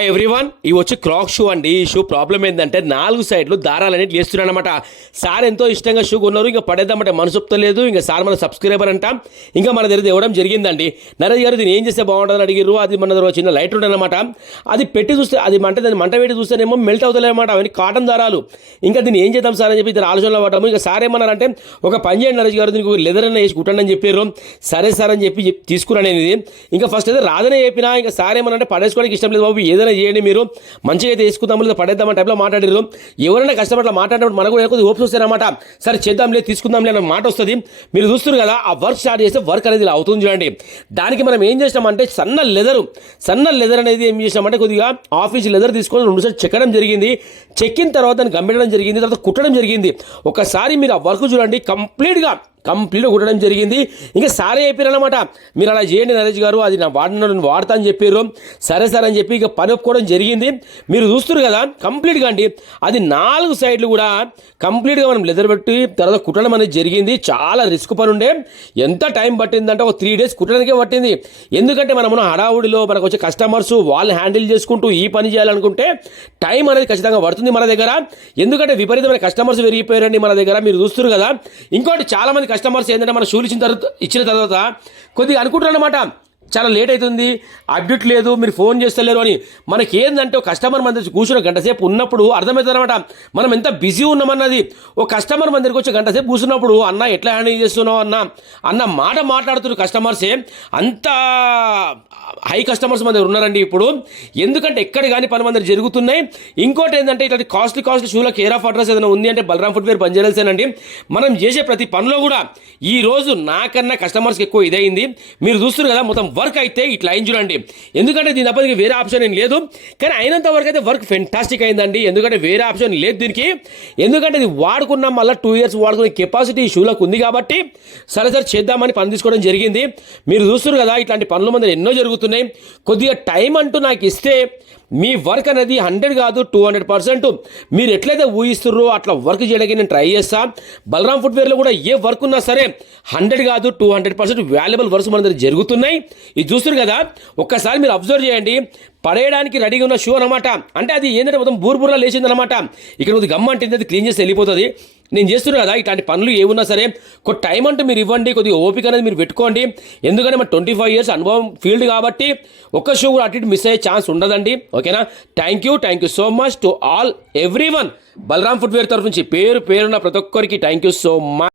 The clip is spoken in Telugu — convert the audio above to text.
ఎవ్రీవన్ ఇవి వచ్చి క్రాక్ షూ అండి. ఈ షూ ప్రాబ్లం ఏంటంటే నాలుగు సైడ్లు దారాలు అనేది వేస్తున్నాడు అనమాట సార్ ఎంతో ఇష్టంగా షూ కొన్నారు. ఇంకా పడేద్దామంటే మనసు లేదు. ఇంకా సార్ మన సబ్స్క్రైబర్ అంట. ఇంకా మన దగ్గర ఇవ్వడం జరిగిందండి. నరేష్ గారు దీన్ని ఏం చేస్తే బాగుంటుందని అడిగిర్రు. అది మన దగ్గర చిన్న లైట్ ఉండనమాట అది పెట్టి చూస్తే అది మంట దాన్ని మంట పెట్టి చూస్తేనేమో మెల్ట్ అవుతలేమాట అవన్నీ కాటన్ దారాలు. ఇంకా దీన్ని ఏం చేద్దాం సార్ అని చెప్పి ఇద్దరు ఆలోచనలో పడ్డాము. ఇంకా సార్ ఏమన్నారంటే ఒక పని చేయండి నరేష్ గారు. దీనికి లెదర్ అన్న వేసి కుట్టండి అని చెప్పారు. సరే సార్ అని చెప్పి చెప్- ఇంకా ఫస్ట్ అయితే రాదనే చెప్పినా. ఇంకా సార్ ఏమన్నా పడేసుకోవడానికి ఇష్టం లేదు బాబు. ఏదో ఏదైనా చేయండి మీరు. మంచిగా అయితే తీసుకుందాం లేదా పడేద్దామని టైప్లో మాట్లాడారు ఎవరైనా కష్టపట్ల మాట్లాడినప్పుడు మనకు కూడా కొద్దిగా హోప్స్ వస్తాయన్నమాట. సరే చేద్దాంలే తీసుకుందాంలే అన్న మాట వస్తుంది. మీరు చూస్తున్నారు కదా ఆ వర్క్ స్టార్ట్ చేస్తే వర్క్ అనేది ఇలా అవుతుంది చూడండి. దానికి మనం ఏం చేసినామంటే సన్న లెదరు సన్న లెదర్ అనేది ఏం చేసినామంటే కొద్దిగా ఆఫీస్ లెదర్ తీసుకొని రెండు సార్లు చెక్కడం జరిగింది. చెక్కిన తర్వాత దాన్ని గమ్మెడడం జరిగింది తర్వాత కుట్టడం జరిగింది. ఒకసారి మీరు ఆ వర్క్ చూడండి కంప్లీట్గా కంప్లీట్గా కుట్టడం జరిగింది. ఇంకా సారే చెప్పారనమాట మీరు అలా చేయండి నరేష్ గారు అది నా వాడిన వాడతా అని చెప్పారు సరే సరే అని చెప్పి ఇక పని ఒప్పుకోవడం జరిగింది. మీరు చూస్తారు కదా కంప్లీట్గా అండి. అది నాలుగు సైడ్లు కూడా కంప్లీట్గా మనం లెదర్ పెట్టి తర్వాత కుట్టడం అనేది జరిగింది. చాలా రిస్క్ పని ఉండే ఎంత టైం పట్టిందంటే ఒక త్రీ డేస్ కుట్టడానికే పట్టింది. ఎందుకంటే మనం హడావుడిలో మనకు వచ్చే కస్టమర్స్ వాళ్ళు హ్యాండిల్ చేసుకుంటూ ఈ పని చేయాలనుకుంటే టైం అనేది ఖచ్చితంగా పడుతుంది మన దగ్గర. ఎందుకంటే విపరీతమైన కస్టమర్స్ పెరిగిపోయారండి మన దగ్గర. మీరు చూస్తారు కదా. ఇంకోటి చాలా మంది కస్టమర్స్ ఏంటంటే మన షూలు ఇచ్చిన తర్వాత ఇచ్చిన తర్వాత కొద్దిగా అనుకుంటారు అనమాట చాలా లేట్ అవుతుంది అప్డేట్ లేదు మీరు ఫోన్ చేస్తలేరు అని మనకి ఏంటంటే ఒక కస్టమర్ మన దగ్గర కూర్చున్న గంట సేపు ఉన్నప్పుడు అర్థమవుతుంది అనమాట మనం ఎంత బిజీ ఉన్నామన్నది. ఒక కస్టమర్ మన దగ్గరికి వచ్చి గంట సేపు కూర్చున్నప్పుడు అన్న ఎట్లా హ్యాండిల్ చేస్తున్నావు అన్న? అన్న మాట మాట్లాడుతున్న కస్టమర్సే అంత హై కస్టమర్స్ మన దగ్గర ఉన్నారండి ఇప్పుడు. ఎందుకంటే ఎక్కడ కానీ పని మన జరుగుతున్నాయి. ఇంకోటి ఏంటంటే ఇట్లాంటి కాస్ట్లీ కాస్ట్లీ షూల కేర్ ఆఫ్ అడ్రస్ ఏదైనా ఉంది అంటే బలరాం ఫుట్వేర్ పనిచేయాల్సేనండి మనం చేసే ప్రతి పనిలో కూడా ఈ రోజు నాకన్నా కస్టమర్స్కి ఎక్కువ ఇదైంది మీరు చూస్తున్నారు కదా మొత్తం వర్క్ అయితే ఇట్లా అయింది చూడండి. ఎందుకంటే దీని తప్ప వేరే ఆప్షన్ ఏం లేదు. కానీ అయినంత వరకు అయితే వర్క్ ఫెంటాస్టిక్ అయిందండి. ఎందుకంటే వేరే ఆప్షన్ లేదు దీనికి. ఎందుకంటే ఇది వాడుకున్నాం మళ్ళీ టూ ఇయర్స్ వాడుకునే కెపాసిటీ ఈ షూలకు ఉంది కాబట్టి సరే సరే చేద్దామని పని తీసుకోవడం జరిగింది. మీరు చూస్తున్నారు కదా ఇట్లాంటి పనులు మందులు ఎన్నో జరుగుతున్నాయి. కొద్దిగా టైం అంటూ నాకు ఇస్తే మీ వర్క్ అనేది హండ్రెడ్ కాదు టూ హండ్రెడ్ పర్సెంట్. మీరు ఎట్లయితే ఊహిస్తుర్రో అట్లా వర్క్ చేయడానికి నేను ట్రై చేస్తా. బలరాం ఫుట్వేర్లో కూడా ఏ వర్క్ ఉన్నా సరే హండ్రెడ్ కాదు two hundred percent valuable works మన దగ్గర జరుగుతున్నాయి. ఇది చూస్తున్నారు కదా ఒక్కసారి మీరు అబ్జర్వ్ చేయండి. పడేయడానికి రెడీగా ఉన్న షూ అనమాట అంటే అది ఏంటంటే మొత్తం బూర్బూర్లా లేచింది అనమాట ఇక్కడ కొద్ది గమ్మ అంటే అది క్లీన్ చేసి వెళ్ళిపోతుంది. నేను చేస్తున్నా కదా ఇట్లాంటి పనులు ఏమున్నా సరే కొద్ది టైం అంటూ మీరు ఇవ్వండి కొద్దిగా ఓపిక అనేది మీరు పెట్టుకోండి. ఎందుకంటే మన ట్వంటీ ఫైవ్ ఇయర్స్ అనుభవం ఫీల్డ్ కాబట్టి ఒక్క షో కూడా అటు ఇటు మిస్ అయ్యే ఛాన్స్ ఉండదండి. ఓకేనా? Thank you thank you so much to all everyone Balaram footwear తరఫు నుంచి పేరు పేరున్న ప్రతి ఒక్కరికి థ్యాంక్ యూ సో మచ్